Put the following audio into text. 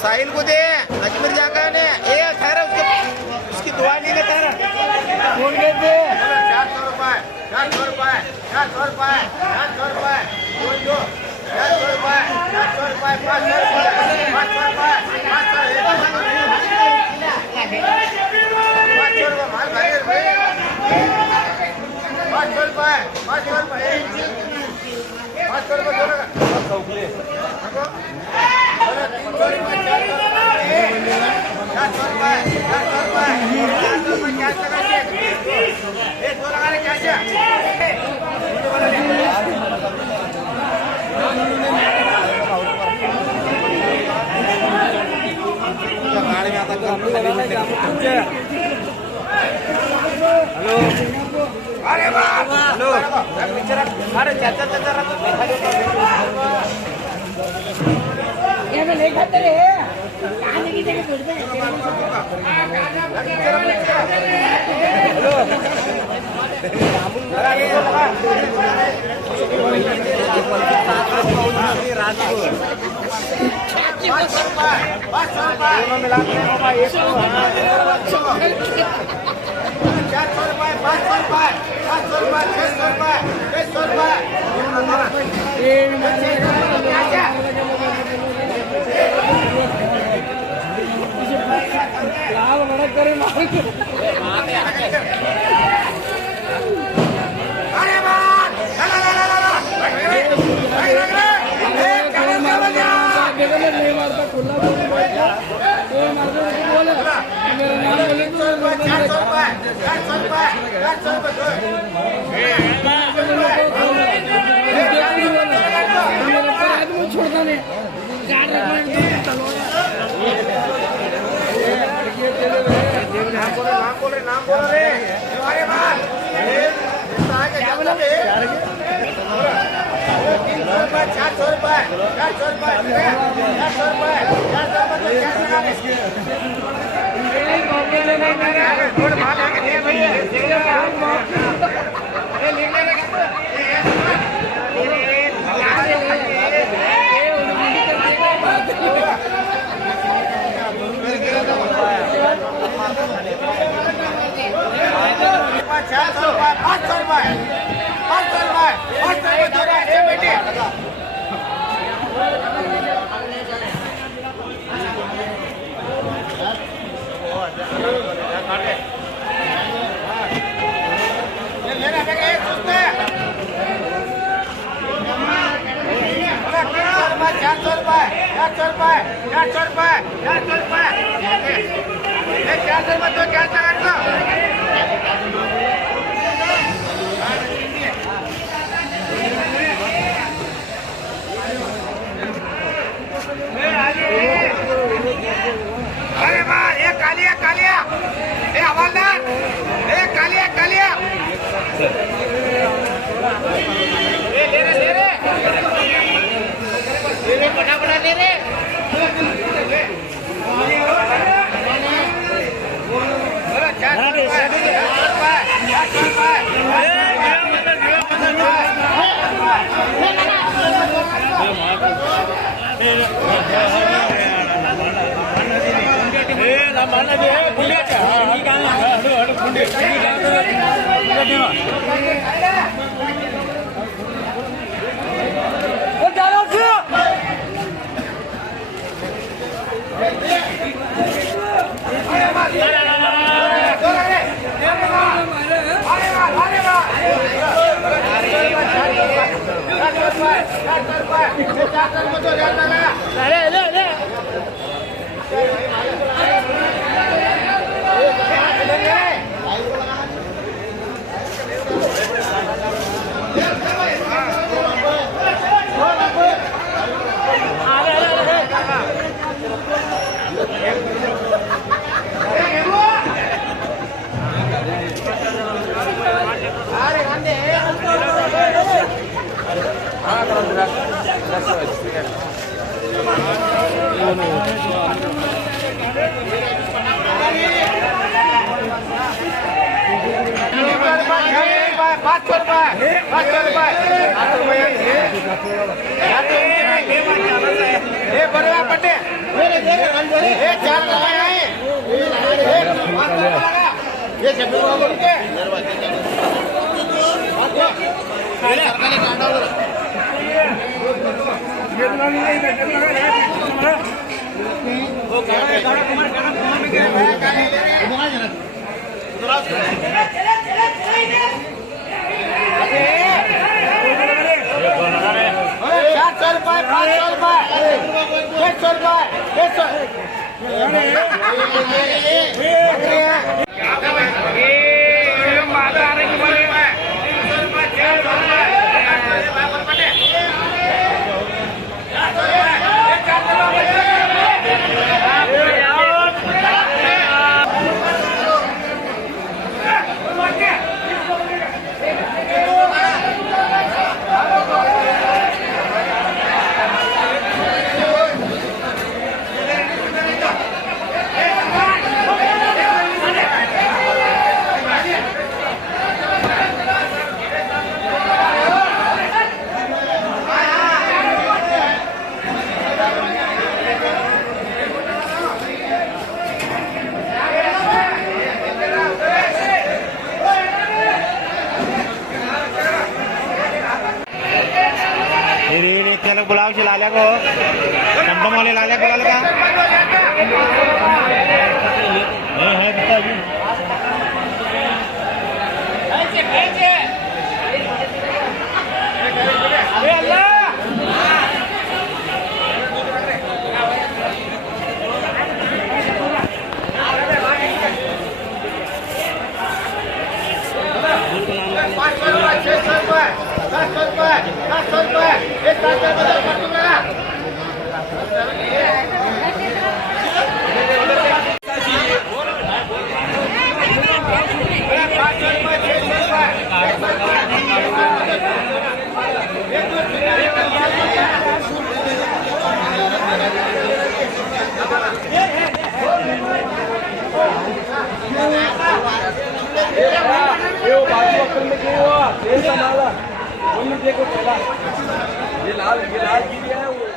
साहिल को दे, अजमेर जाकर ने ए ठहरा उसकी दुआ नहीं ले ठहरा बोल गए थे 400 रुपए 400 रुपए 400 रुपए 400 रुपए बोल दो 400 रुपए 400 रुपए 500 रुपए 500 रुपए 500 रुपए मार भाई 500 रुपए 500 रुपए 500 रुपए दोनों का नहीं खाते रे कहां की जगह बोलते हैं छोड़ता नहीं नाम बोलो रे अरे बात क्या बोला रे 400 रुपए 400 रुपए 400 रुपए 400 रुपए अरे मार ये कालिया कालिया ये हवालदार ये कालिया कालिया ये ले रे फटाफट ले रे हे बरोबर पट्टे हे 4 रुपये आहे हे 5 रुपये लगा हे 26 रुपये सरकारी कांडावर बुलाओ से लाल्या को टमटम वाले लाल्या को लाल का है पिताजी ये लाल गिरी है वो